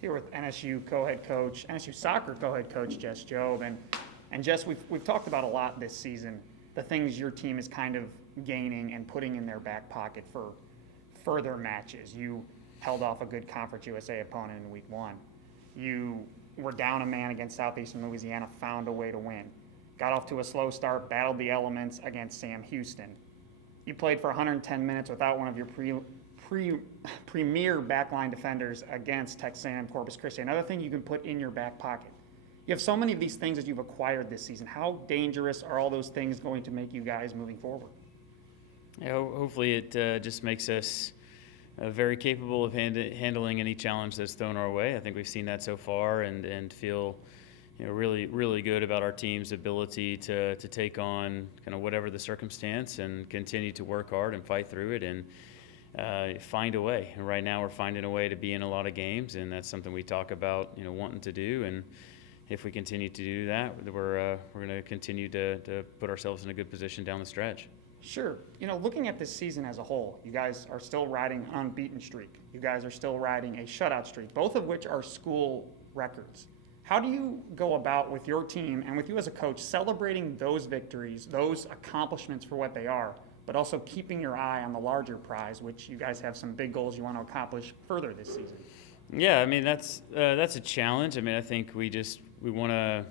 here with NSU NSU soccer co-head coach Jess Jobe, and Jess, we've talked about a lot this season, the things your team is kind of gaining and putting in their back pocket for further matches. You held off a good Conference USA opponent in Week 1. You were down a man against Southeastern Louisiana, found a way to win. Got off to a slow start, battled the elements against Sam Houston. You played for 110 minutes without one of your premier backline defenders against Texas A&M Corpus Christi. Another thing you can put in your back pocket. You have so many of these things that you've acquired this season. How dangerous are all those things going to make you guys moving forward? Yeah, hopefully it just makes us very capable of handling any challenge that's thrown our way. I think we've seen that so far and feel really, really good about our team's ability to take on kind of whatever the circumstance and continue to work hard and fight through it and find a way. And right now we're finding a way to be in a lot of games, and that's something we talk about, wanting to do. And if we continue to do that, we're going to continue to put ourselves in a good position down the stretch. Sure. Looking at this season as a whole, you guys are still riding an unbeaten streak. You guys are still riding a shutout streak, both of which are school records. How do you go about with your team and with you as a coach celebrating those victories, those accomplishments for what they are, but also keeping your eye on the larger prize, which you guys have some big goals you want to accomplish further this season? Yeah, I mean, that's a challenge. I mean, I think we want to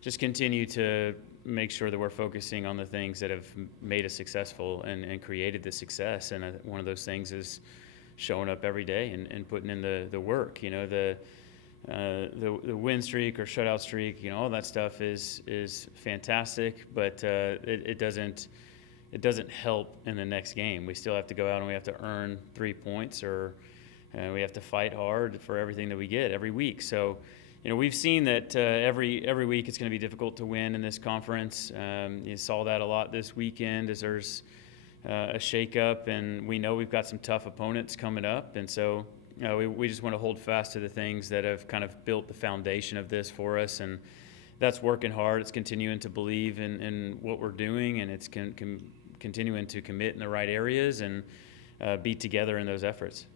just continue to make sure that we're focusing on the things that have made us successful and created the success. And one of those things is showing up every day and putting in the work. The win streak or shutout streak, all that stuff is fantastic, but it doesn't help in the next game. We still have to go out and we have to earn 3 points, or we have to fight hard for everything that we get every week. So, we've seen that every week it's going to be difficult to win in this conference. You saw that a lot this weekend as there's a shakeup, and we know we've got some tough opponents coming up, and so we just want to hold fast to the things that have kind of built the foundation of this for us, and that's working hard. It's continuing to believe in what we're doing, and it's continuing to commit in the right areas and be together in those efforts.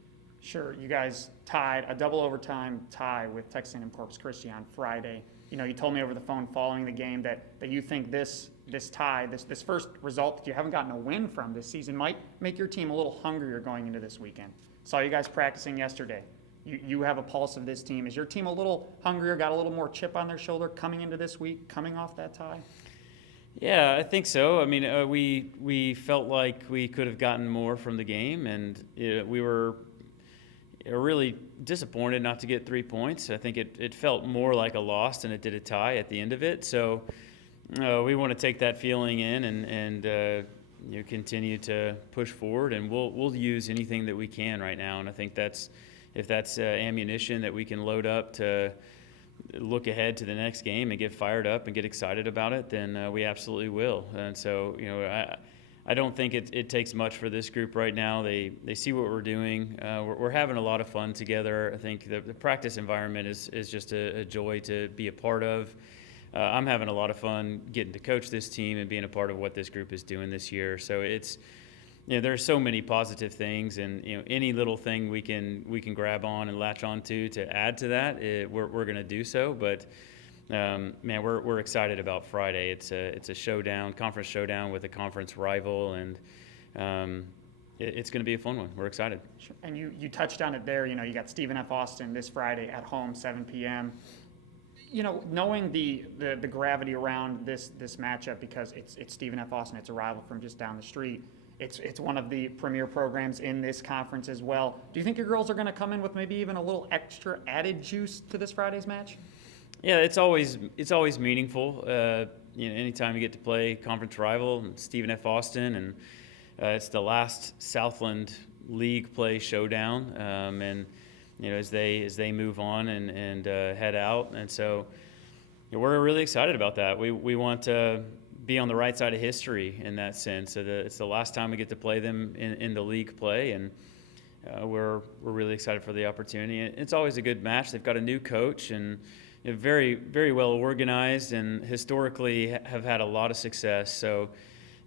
Sure. You guys tied a double overtime tie with Texas A&M Corpus Christi on Friday. You told me over the phone following the game that you think this tie, this first result that you haven't gotten a win from this season might make your team a little hungrier going into this weekend. Saw you guys practicing yesterday. You have a pulse of this team. Is your team a little hungrier, got a little more chip on their shoulder coming into this week, coming off that tie? Yeah, I think so. I mean, we felt like we could have gotten more from the game, and we were really disappointed not to get 3 points. I think it felt more like a loss than it did a tie at the end of it. So we want to take that feeling in and continue to push forward, and we'll use anything that we can right now. And I think if that's ammunition that we can load up to look ahead to the next game and get fired up and get excited about it, then we absolutely will. And so, I don't think it takes much for this group right now. They see what we're doing. We're having a lot of fun together. I think the practice environment is just a joy to be a part of. I'm having a lot of fun getting to coach this team and being a part of what this group is doing this year. So it's, there's so many positive things, and any little thing we can grab on and latch on to add to that, we're going to do so. But man, we're excited about Friday. It's a showdown, conference showdown with a conference rival, and it's going to be a fun one. We're excited. Sure. And you touched on it there. You got Stephen F. Austin this Friday at home, 7 p.m. Knowing the gravity around this matchup, because it's Stephen F. Austin, it's a rival from just down the street. It's one of the premier programs in this conference as well. Do you think your girls are going to come in with maybe even a little extra added juice to this Friday's match? Yeah, it's always meaningful. Anytime you get to play conference rival, Stephen F. Austin, and it's the last Southland League play showdown, and as they move on and head out, and so we're really excited about that. We want to be on the right side of history in that sense. So it's the last time we get to play them in the league play, and we're really excited for the opportunity. It's always a good match. They've got a new coach and very, very well organized, and historically have had a lot of success. So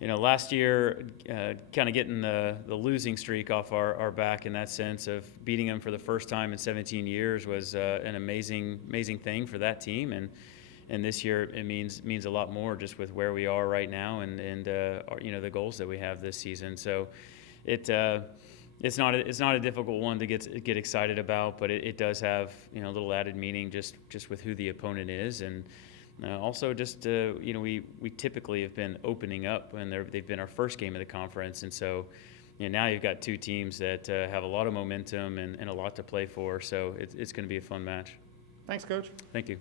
last year, kind of getting the losing streak off our back in that sense of beating them for the first time in 17 years was an amazing thing for that team. And this year it means a lot more just with where we are right now and the goals that we have this season. So it's not a difficult one to get excited about, but it does have a little added meaning just with who the opponent is. And also just we typically have been opening up when they've been our first game of the conference, and so now you've got two teams that have a lot of momentum and a lot to play for, so it's going to be a fun match. Thanks, Coach. Thank you.